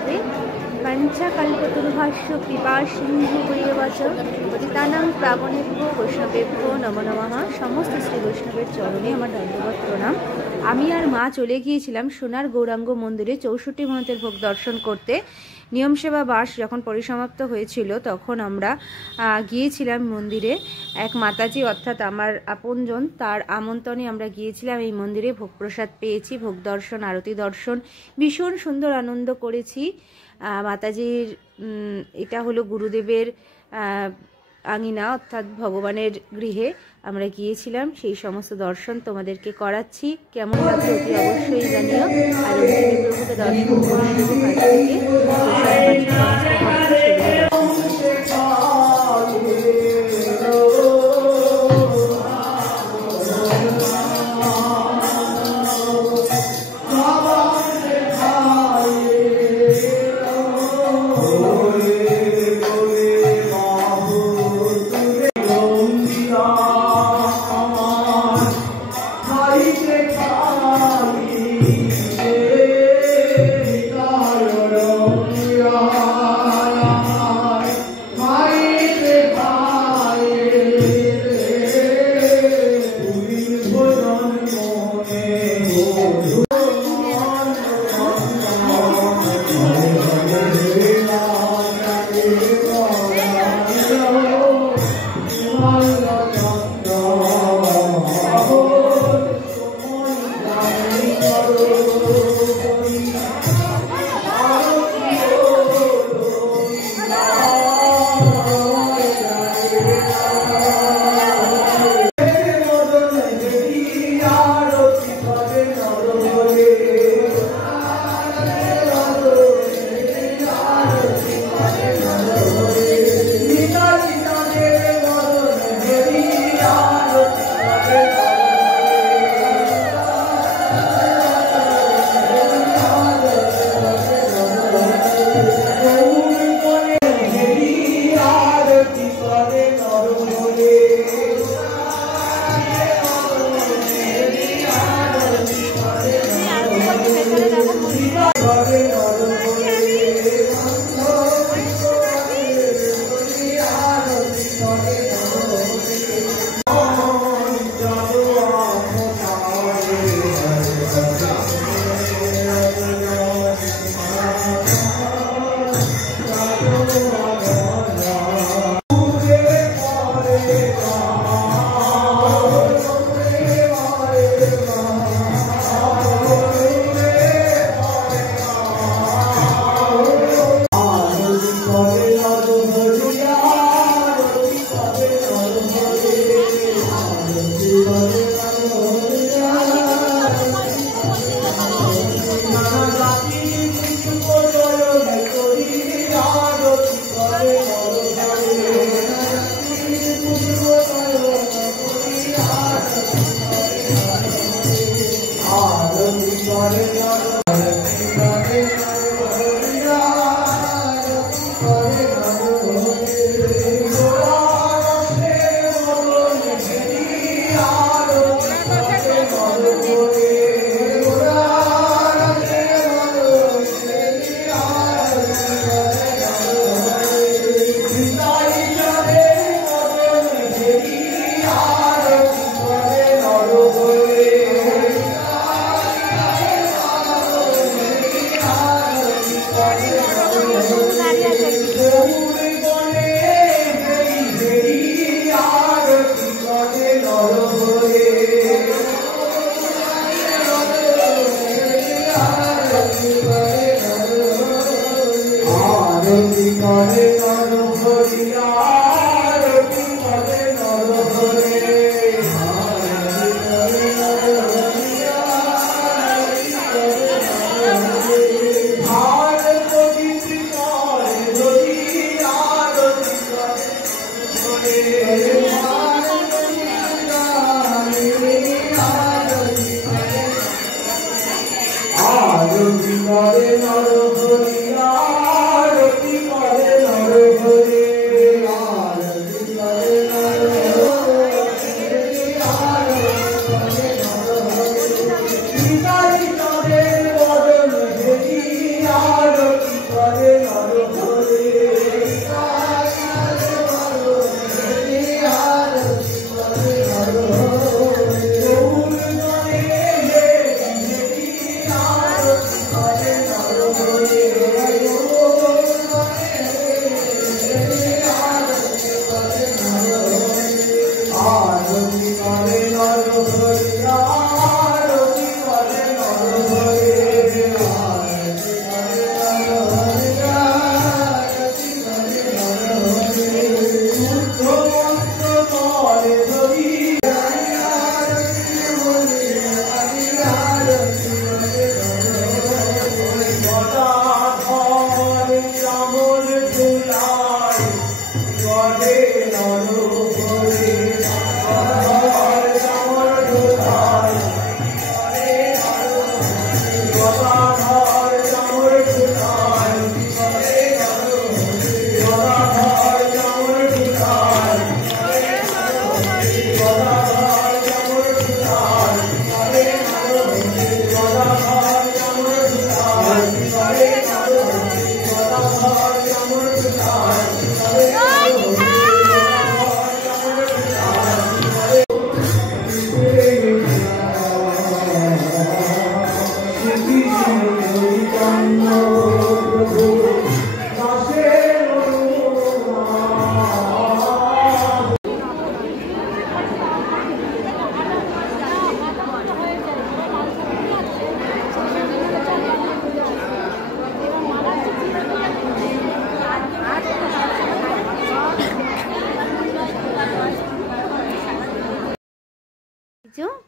রাধে। পঞ্চকল্পতরুভাষ্য কৃপা সিন্ধু পরিবাচ পতিতানাং পাবনেভ্যো বৈষ্ণবেভ্যো নমো নমঃ। সমস্ত শ্রী বৈষ্ণবের চরণে আমার দণ্ডবত প্রণাম। আমি আর মা চলে গিয়েছিলাম সোনার গৌরাঙ্গ মন্দিরে 64 মন্ত্রের ভোগ দর্শন করতে। নিয়ম সেবা বাস যখন পরিসমাপ্ত হয়েছিল তখন আমরা গিয়েছিলাম মন্দিরে। এক মাতাজি অর্থাৎ আমার আপনজন, তার আমন্ত্রণে আমরা গিয়েছিলাম এই মন্দিরে। ভোগ প্রসাদ পেয়েছি, ভোগ দর্শন, আরতি দর্শন, ভীষণ সুন্দর আনন্দ করেছি। মাতাজির এটা হলো গুরুদেবের আঙিনা অর্থাৎ ভগবানের গৃহে আমরা গিয়েছিলাম। সেই সমস্ত দর্শন তোমাদেরকে করাচ্ছি, কেমন লাগছে অতি অবশ্যই জানিও। আর অন্তিম প্রভুকে দর্শন করে শুরু কাছ থেকে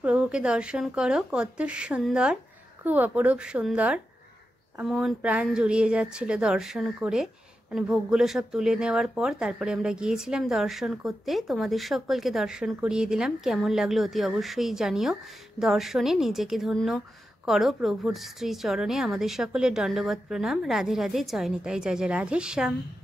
প্রভুকে দর্শন করো, কত সুন্দর, খুব অপরূপ সুন্দর। এমন প্রাণ জুড়িয়ে যাচ্ছিল দর্শন করে। মানে ভোগগুলো সব তুলে নেওয়ার পর তারপরে আমরা গিয়েছিলাম দর্শন করতে। তোমাদের সকলকে দর্শন করিয়ে দিলাম। কেমন লাগলো অতি অবশ্যই জানিও। দর্শনে নিজেকে ধন্য করো প্রভুর শ্রী চরণে। আমাদের সকলের দণ্ডবত প্রণাম। রাধে রাধে, জয় নিতাই, জয় জয় রাধে শ্যাম।